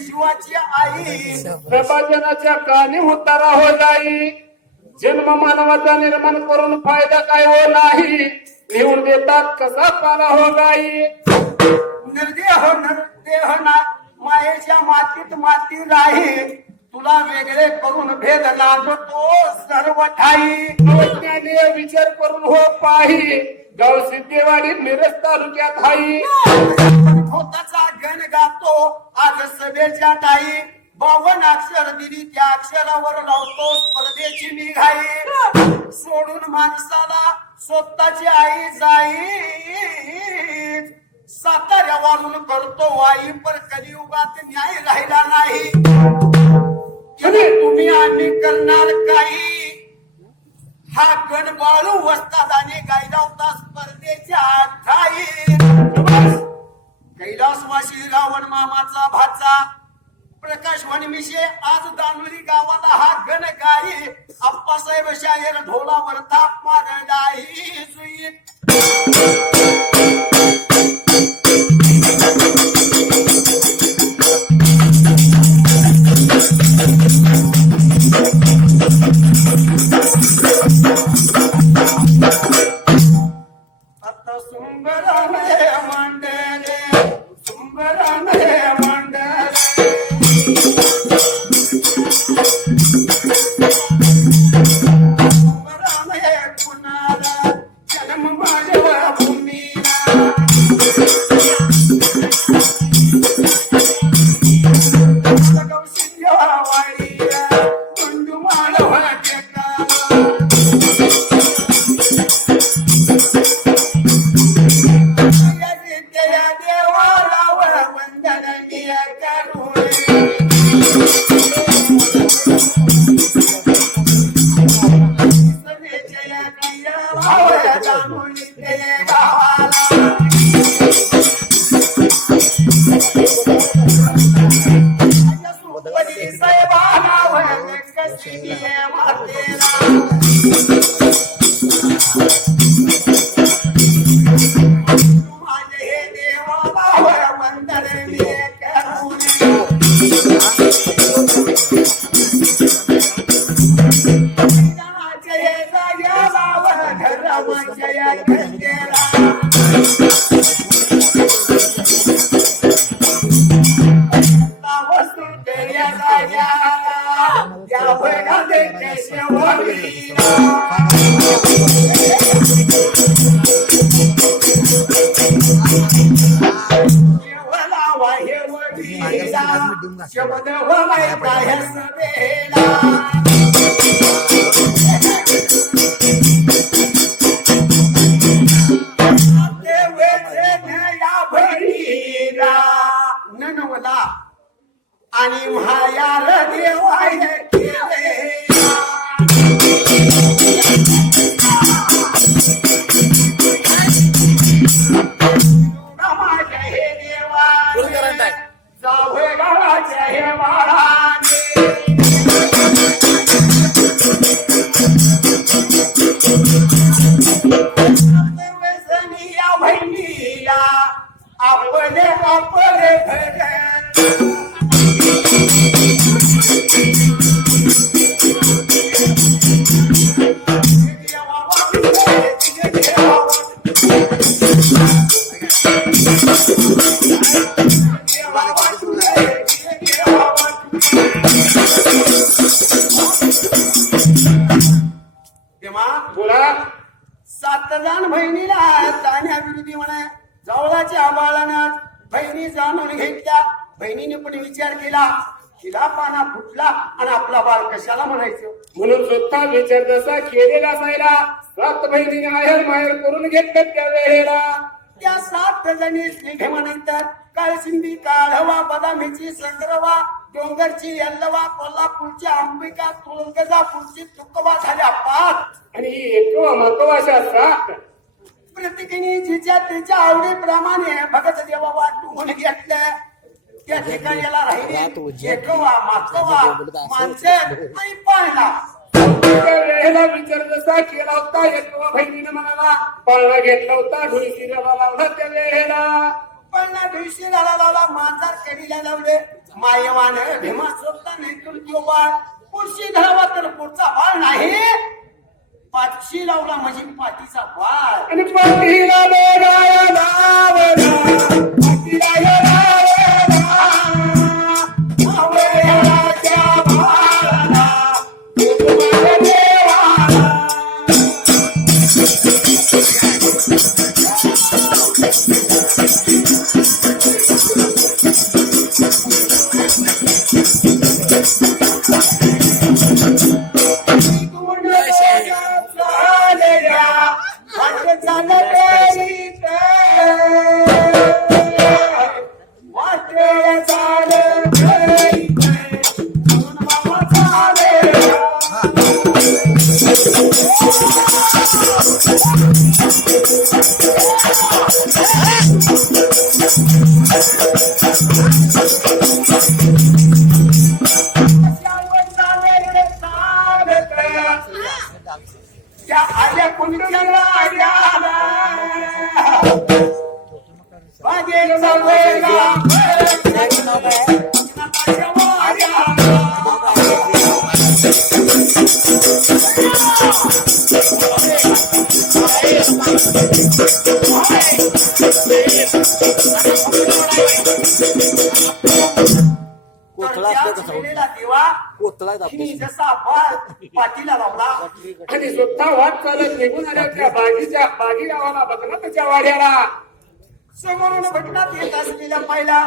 शिवाची आई प्रभाजनाच्या कानी उतारा हो जाई. जन्म मानवाचा निर्माण करून फायदा काय हो नाही. लिहून देतात कसा पाला हो गाई. निर्देह ना मायेच्या मातीत माती राही. तुला वेगळे करून भेद लागतो सर्व ठाई. अवज्ञाने विचार करून हो पाही. गाव सिद्धेवाडी मिरज तालुक्यात हाई. होताचा गण गातो आज सभेच्या टाई. 52 अक्षर दिली त्या अक्षरावर लावतो स्पर्धेची निघाई. सोडून माणसाला स्वतःची आई जाई. साताऱ्या वाढून करतो वाई पर कलियुगात न्याय राहिला नाही. तुम्ही आम्ही करणार काही. हा गण बाळू वस्तादाने गायला होता स्पर्धेच्या ठाई. कैलासवासी रावण मामाचा भाचा प्रकाश वनमिशे आज दानोली गावाला हा गण गाई. अप्पासाहेब शाहीर ढोलावर थाप मारडाई जुई. आता सुंदराने मांडले सुंदराने मांडले. सुंदराने कुणाला जन्म माझ्या भूमीला. वाडीला बंधू माळवा शब्द ननवला आणि महायार देवाय आपले आपले बोला. 7 जण बहिणीला जाण्याविरोधी म्हणा जवळच्या आबाळानं बहिणी जाणून घेतल्या. बहिणीने पण विचार केला. हिला पाना फुटला आणि आपला बाळ कशाला म्हणायचं म्हणून स्वतः विचार जसा केलेला असायला 7 बहिणीने आहेर माहेर करून घेतलं त्या वेळेला. त्या 7 जणी निघे म्हणतात. काळसिंदी काढवा बदामीची संग्रवा डोंगरची यल्लवा कोल्हापूरची अंबिका तुळजापूरची तुकवा झाल्या 5 आणि एक महत्वाच्या असतात. प्रत्येकाने जिच्या तिच्या आवडीप्रमाणे भगत देवा वाटून घेतलं. त्या ठिकाणी याला राहिले एकवा मागवा माणसे नाही पाहिला. वेळेला विचार जसा केला होता एकवा बहिणीने म्हणाला पाळणा घेतला होता. ढोळीला लावला त्या वेळेला पळणा ढुशीला लावला. मांजर कडीला लावले. मायवान भीमा स्वतः नाही तर तो बाळ पुढशी धरावा तर पुढचा बाळ नाही पाठशी लावला म्हणजे पाठीचा बाळ आणि पाठीला बेडाया लावला, पाठीला लावला, आवळ्याच्या बाळाला गोकुळाला देवाला. त्या आल्या कुंडला आल्याला बागेचा वेगा जसा बाळ पाठीला लावला आणि स्वतः वाट चालत निघून आल्या त्या बागी गावाला बघला त्याच्या वाड्याला. समोरून भटनात येत असलेल्या पहिला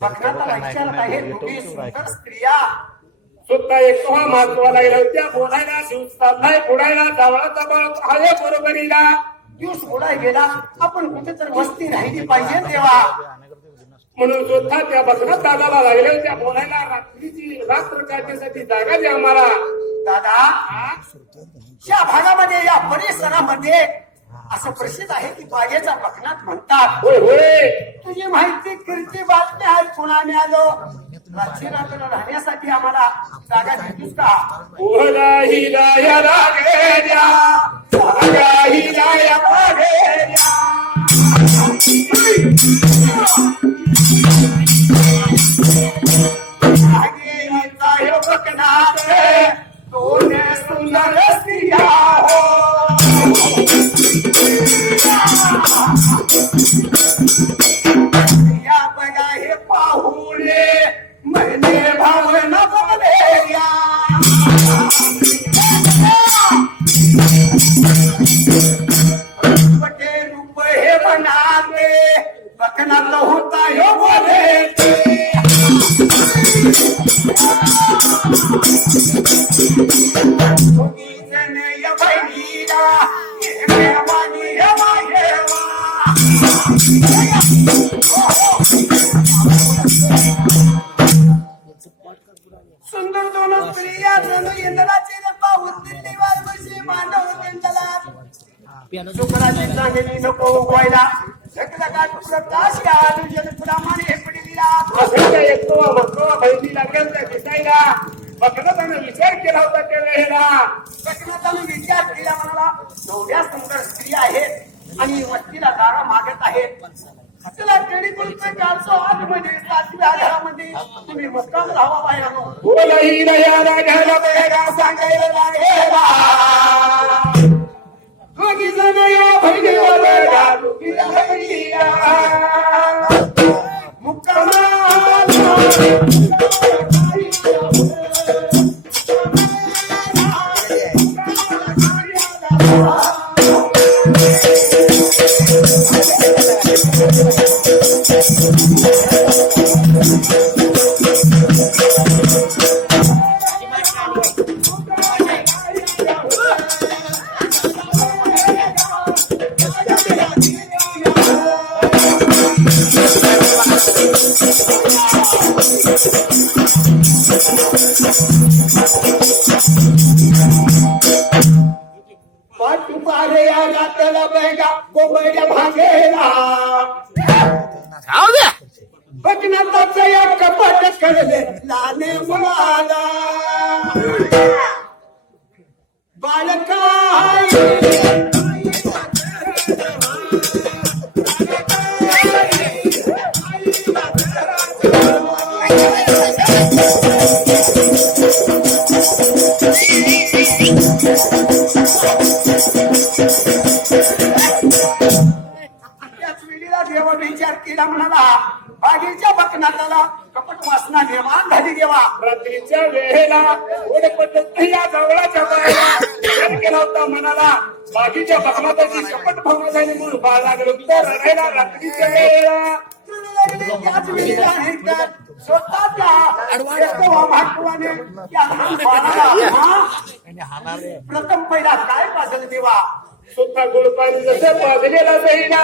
भटनाथाला विचारत आहे दोघी सुंदर स्त्रिया स्वतः एक मागवा लागला त्या बोलायला शिव चाललाय फोडायला जावळाचा बाळ आहे बरोबरीला. दिवस उडाय गेला आपण कुठेतरी वस्ती राहिली पाहिजे देवा म्हणून स्वतः त्या बघण्यात दादाला लागले त्या बोलायला रात्रीची रात्र काढण्यासाठी जागा द्या आम्हाला. दादा या भागामध्ये या परिसरामध्ये असं प्रसिद्ध आहे की बागेचा बघनात म्हणतात. होय होय तुझी माहिती कीर्ती बातमी आहे पुण्याने आलो रात्री रात्र राहण्यासाठी आम्हाला जागा देतोस का? ओलाही लाया लागेल्या, जागाही लाया लागेल्या. बागेचा हे बघनात दोन सुंदर स्त्रिया हो या बघा हे पाहुणे महिने भावना बघल्या पटे रूप हे बनावे बघनात होता यो बोले या बहिणीला वाणी हेवा सुंदर दोन स्त्रिया जणू इंद्राचे पाहून दिल्लीवर बशी मांडव त्यांच्याला शुक्राची चांगली नको उगवायला शकला का प्रकाश का अनुजन प्रमाणे हे पडलेला असं येतो म्हणतो बहिणीला गेलता दिसायला बघण्याचा विचार केला होता त्या वेळेला. बघण्याचा विचार केला म्हणाला एवढ्या सुंदर स्त्रिया आहेत आणि वस्तीला दारा मागत आहेत तुला केळी बोलतोय 408 मध्ये 7व्या घरामध्ये तुम्ही मुक्काम राहावा बाहेर बोलाही लया लागायला बेगा सांगायला लागेला. दोघी जण या बहिणीला बेगा दोघीला बहिणीला मुक्काम पारे या गात्याला बेगा कोंबड्या भागेला बघण्याचा या कपाट कडले लाने मुलाला बालका म्हणाला बागेच्या बकनाताला कपट वासना निर्माण झाली देवा. रात्रीच्या वेळेला ओढ पद्धत या जवळच्या बाळाला केला होता म्हणाला बागीच्या बकनाताची कपट भंग झाली म्हणून बाळ लागलं तर रडायला रात्रीच्या वेळेला. त्याच वेळेला नंतर स्वतःच्या भागवाने प्रथम पहिला काय पाजल देवा. स्वतः गुळपाणी जसं पाजलेला जाईना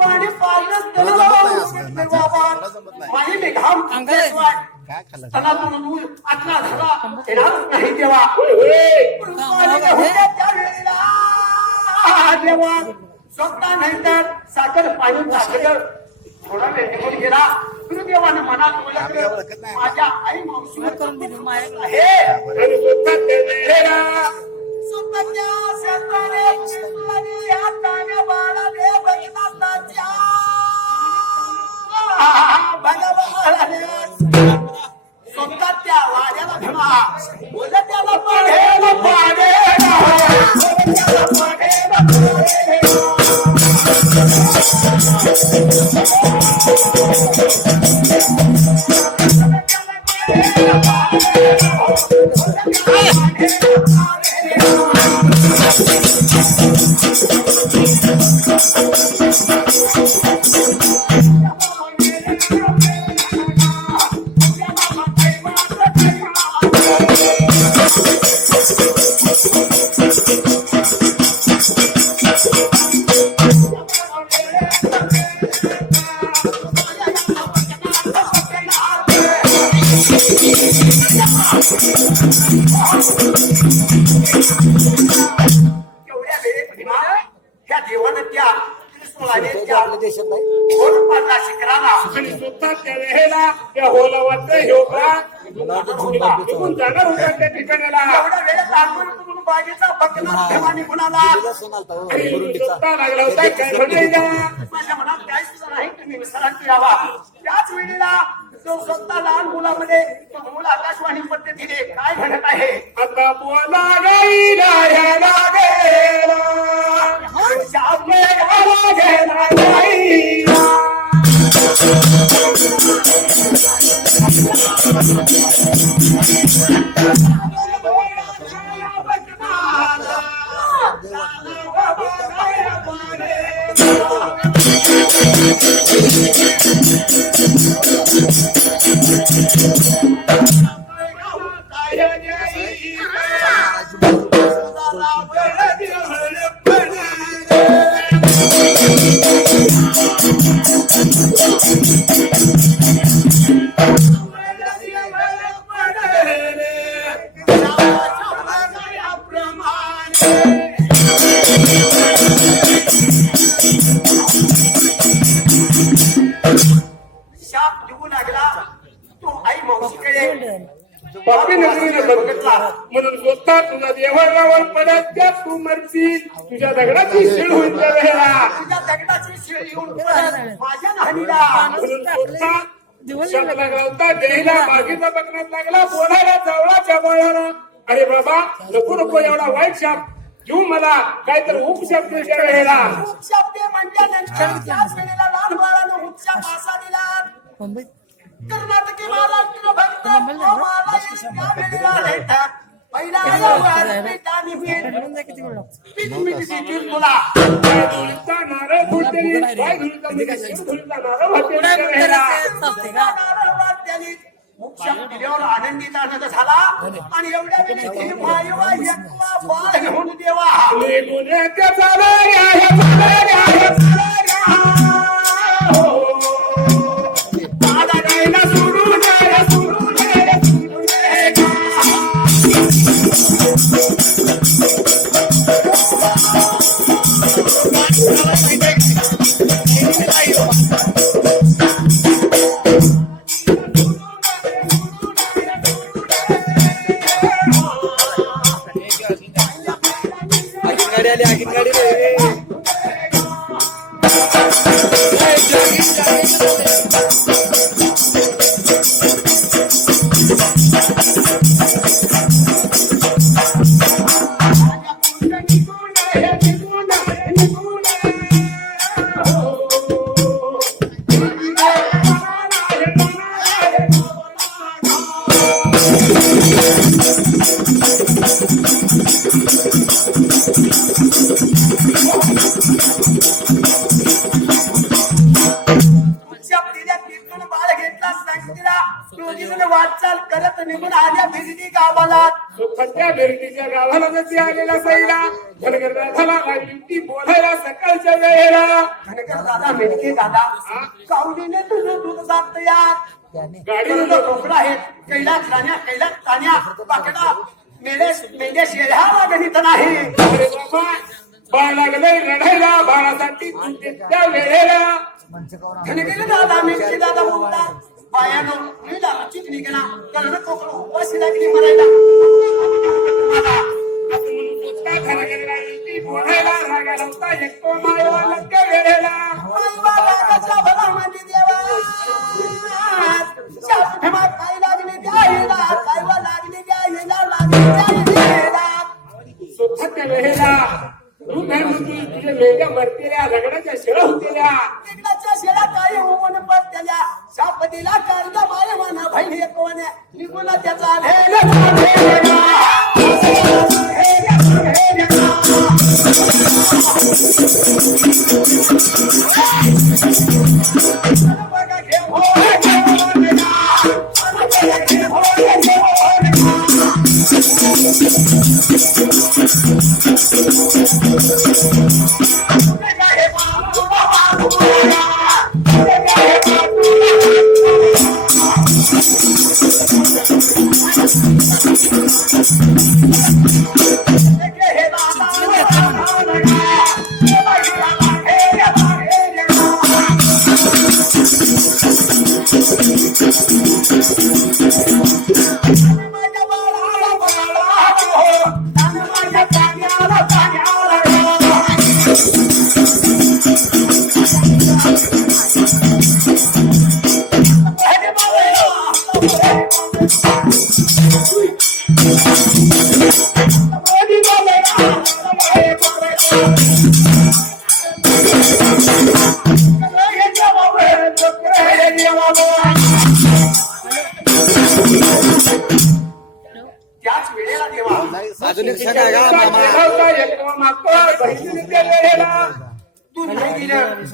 पाणी पाजलं माही घाम तनातून दूर आतला झाला येणारच नाही देवा. त्या वेळेला देवा स्वतः नंतर साखर पाणी टाकलं. थोडा वेळ निघून गेला. गुरुदेवानं मनात ओळखलं माझ्या आई मावशीवर आहे. आणि स्वतः ते वेळेला स्वतःच्या शेताने चिरलेली हाताने बाळाने बघितला भगवाने स्वतः त्या वाड्याला भीमा बोल त्याला पाडेला पाडेला त्याला पाडेला एवढ्या वेळेत भीमा ह्या देवानं त्या त्रिशूळाने त्या घोडपाला शिखराला आणि स्वतः त्या वेळेला त्या होला वाटतं निघून जाणार होता त्या ठिकाणाला. एवढ्या वेळेत आगमन करून बागेचा बकना भीमा निघून आला. स्वतः लागला होता काय म्हणायला. माझ्या मनात काय सुद्धा नाही तुम्ही विसरांची यावा. त्याच वेळेला जो स्वतः लहान मुलामध्ये तो मूल आकाशवाणी पद्धतीने काय घडत आहे. आता बोला गाईला याला गेला आपले गावाला गेला गाईला. शाप देऊ लागला. तो आई मावशीकडे बापी नजरेने बघितला म्हणून स्वतः तुझा देवावर पडत त्या तू मरची तुझ्या दगडाची शिळ होईल त्या वेळेला. तुझ्या दगडाची शिळ येऊन पडत माझ्या नानीला. म्हणून स्वतः शब्द लागला होता देहीला बागेचा बकनात लागला बोलायला जवळाच्या बाळाला. अरे बाबा नको नको एवढा वाईट शाप घेऊ मला काहीतरी उपशाप दे त्या वेळेला. उपशाप दे म्हणल्यानंतर त्याच वेळेला लहान बाळानं उपशाप असा दिला. कर्नाटकी महाराष्ट्र भक्त मला त्या वेळेला भेटतात. पहिला पिठानी पीठ मीठ देतील तुला. पाय धुळीचा नारळ फुटतेली पाय धुळीचा म्हणजे शिव धुळीचा नारळ वाटतेली त्या वेळेला. उपशाप दिल्यावर आनंदीचा आनंद झाला. आणि एवढ्या वेळी ही मायवा एकवा बाळ घेऊन देवा निघून येते चालल्या ह्या चालल्या ह्या चालल्या. हो. दादा गायला सोडून द्या सोडून द्या सोडून द्या. गाडी आली आगीन गाडी रे. दोघीजण वाटचाल करत निघून आल्या भिरडी गावाला. सुखत्या भिरडीच्या गावाला जशी आलेला सैला धनगर दादाला लागली ती बोलायला सकाळच्या वेळेला. धनगर दादा मेडके दादा कावलीने तुझं दूध जात यार. गाडीला ढोकळा आहे कैलास तान्या पाकडा मेंढ्या शेळ्या गणित नाही. अरे बाबा बाळ लागलंय रडायला बाळासाठी तू त्या वेळेला. धनगर दादा मेडके दादा बोलतात बायानं मीला चिकनी गेला कर्ण कोकण उपाशी लागली मरायला. धनगरला ती बोलायला रागाला होता एकतो मायवाला त्या वेळेला. बाबाच्या भलामध्ये देवा शापठमा काय लागली त्या येला कायवा लागली त्या येला लागली त्या येला. सुखत्या वेळेला तुझ्या मेघ्या मरतेल्या लग्नाच्या शेळा होतेल्या. लग्नाच्या शेळा काय होऊन पडतेल्या शापतीला काढला माय म्हणा बहिणी कोण निघून त्याचा त्याच वेळेला देवा तू नाही दिलं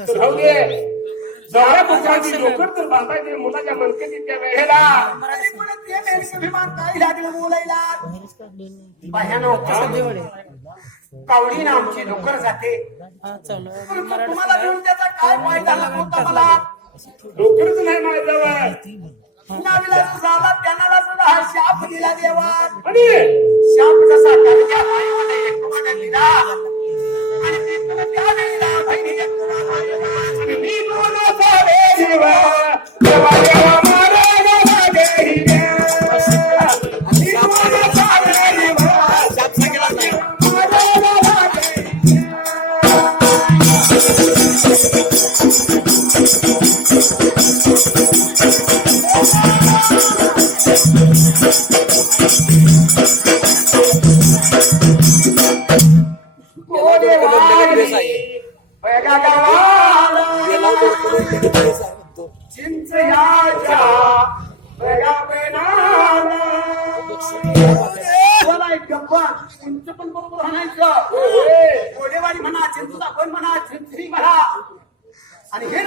जवळ पुत्राची लोकर तर बांधायचे मुलाच्या मनकेची त्या वेळेला. तरी पण ते मेलके विमान काय लागलं बोलायला. बाह्यानो कावडीनं आमची लोकर जाते तुम्हाला देऊन त्याचा काय फायदा होता मला. लोकरच नाही माझ्याजवळ. नावीला जो झाला त्यांना सुद्धा हा शाप दिला देवा. आणि शाप जसा कर्जा बाईमध्ये एकट्याने दिला आणि ती तुला त्या वेळेला बहिणी एकट्याने मी कोणाचा देवा देवा देवा मारा देवा देवा. मी कोणाचा देवा शाप सांगितला नाही. चिंचयाच्या बघा बेनाला. बोला एक गप्पा चिंच पण बरोबर म्हणायचं. गोडेवाडी म्हणा चिंचचा पण म्हणा चिंचरी म्हणा आणि हे